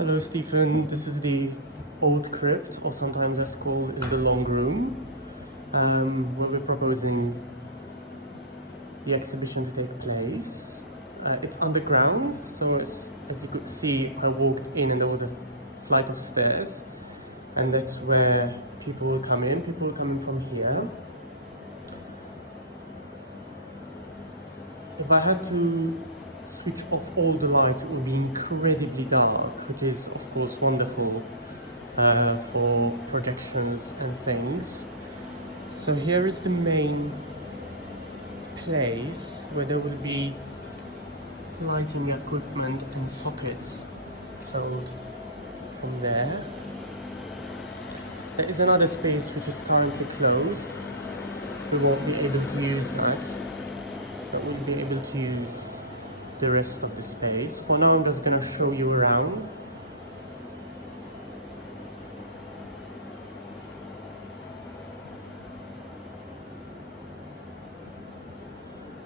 Hello Stephen, this is the old crypt, or sometimes as called is the long room, where we're proposing the exhibition to take place. It's underground, so as you could see, I walked in and there was a flight of stairs, and that's where people will come in. People will come in from here. If I had to switch off all the lights, it would be incredibly dark, which is of course wonderful for projections and things. So here is the main place where there will be lighting equipment and sockets held from there. There is another space which is currently closed. We won't be able to use that, but we'll be able to use the rest of the space. For now, I'm just going to show you around.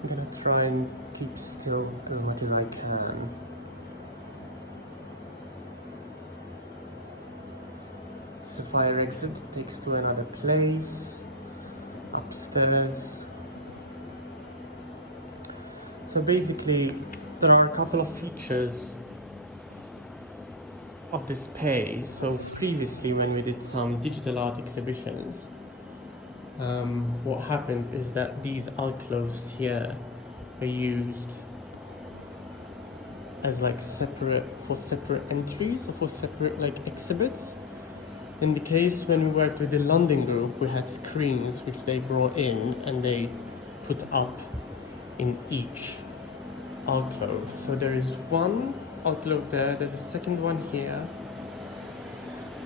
I'm going to try and keep still as much as I can. It's a fire exit, takes to another place, upstairs. So basically, there are a couple of features of this space. So previously, when we did some digital art exhibitions, what happened is that these alcoves here were used as like separate entries, or for separate like exhibits. In the case when we worked with the London group, we had screens which they brought in and they put up in each alcove. So there is one alcove there, there's a second one here.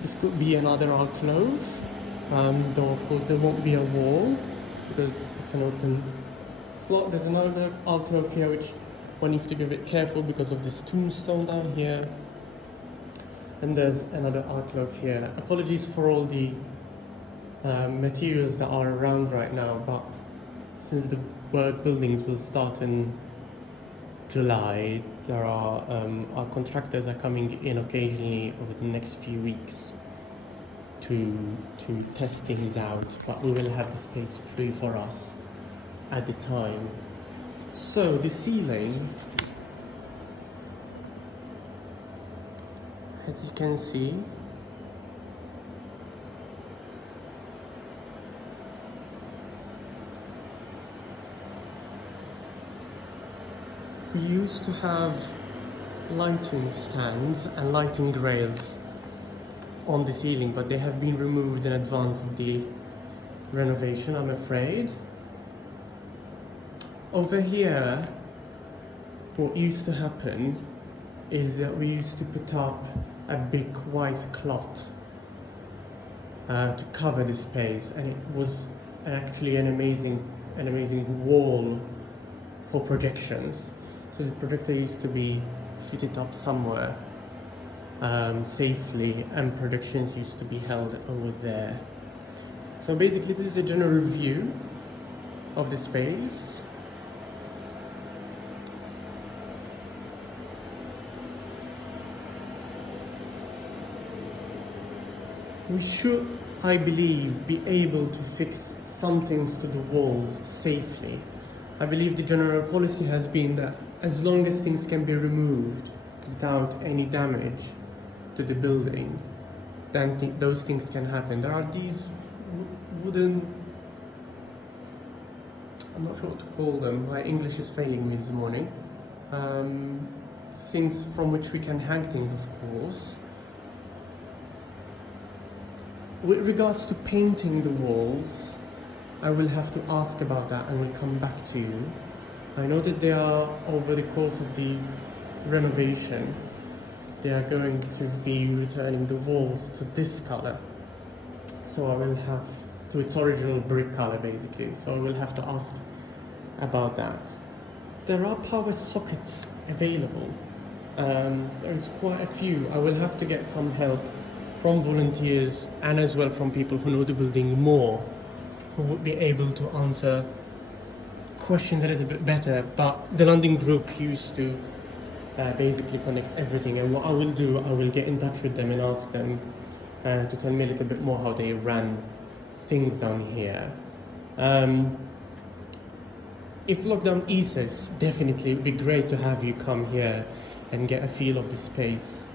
This could be another alcove, though of course there won't be a wall because it's an open slot. There's another alcove here which one needs to be a bit careful because of this tombstone down here. And there's another alcove here. Apologies for all the materials that are around right now, but since the work buildings will start in July, there are our contractors are coming in occasionally over the next few weeks to test things out, but we will have the space free for us at the time. So the ceiling, as you can see, we used to have lighting stands and lighting rails on the ceiling, but they have been removed in advance of the renovation, I'm afraid. Over here, what used to happen is that we used to put up a big white cloth to cover the space, and it was actually an amazing wall for projections. So the projector used to be fitted up somewhere safely, and projections used to be held over there. So basically this is a general view of the space. We should, I believe, be able to fix some things to the walls safely. I believe the general policy has been that as long as things can be removed without any damage to the building, then those things can happen. There are these wooden, I'm not sure what to call them, my English is failing me this morning, things from which we can hang things, of course. With regards to painting the walls, I will have to ask about that and will come back to you. I know that they are, over the course of the renovation, they are going to be returning the walls to this color. So I will have, to its original brick color basically, so I will have to ask about that. There are power sockets available. There is quite a few. I will have to get some help from volunteers and as well from people who know the building more, who would be able to answer questions a little bit better. But the London group used to basically connect everything. And what I will do, I will get in touch with them and ask them to tell me a little bit more how they ran things down here. If lockdown eases, definitely it would be great to have you come here and get a feel of the space,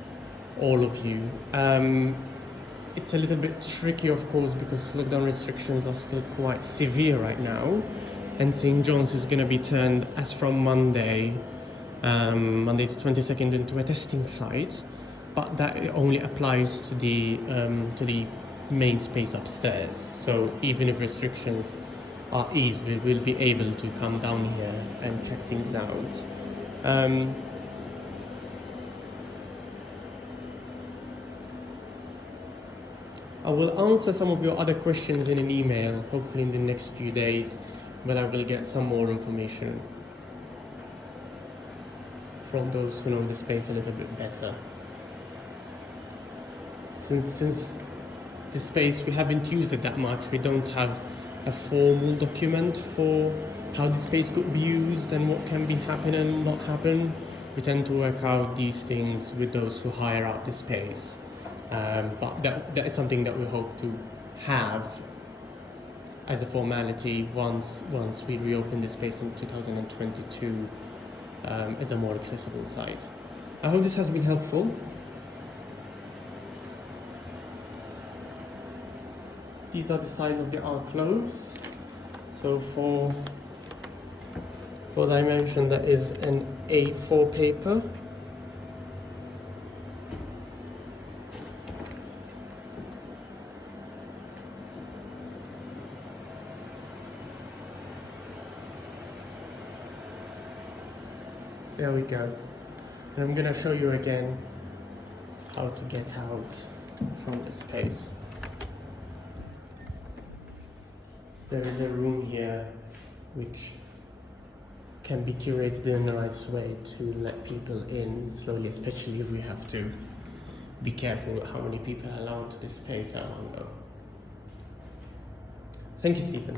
all of you. It's a little bit tricky, of course, because lockdown restrictions are still quite severe right now, and St. John's is going to be turned, as from Monday the 22nd, into a testing site, but that only applies to the main space upstairs. So even if restrictions are eased, we will be able to come down here and check things out. I will answer some of your other questions in an email, hopefully in the next few days, but I will get some more information from those who know the space a little bit better. Since the space, we haven't used it that much, we don't have a formal document for how the space could be used and what can be happen and not happen. We tend to work out these things with those who hire out the space. But that is something that we hope to have as a formality once we reopen the space in 2022 as a more accessible site. I hope this has been helpful. These are the size of the alcoves. So for dimension, that is an A4 paper. There we go. And I'm going to show you again how to get out from the space. There is a room here which can be curated in a nice way to let people in slowly, especially if we have to be careful how many people are allowed to this space at one go. Thank you, Stephen.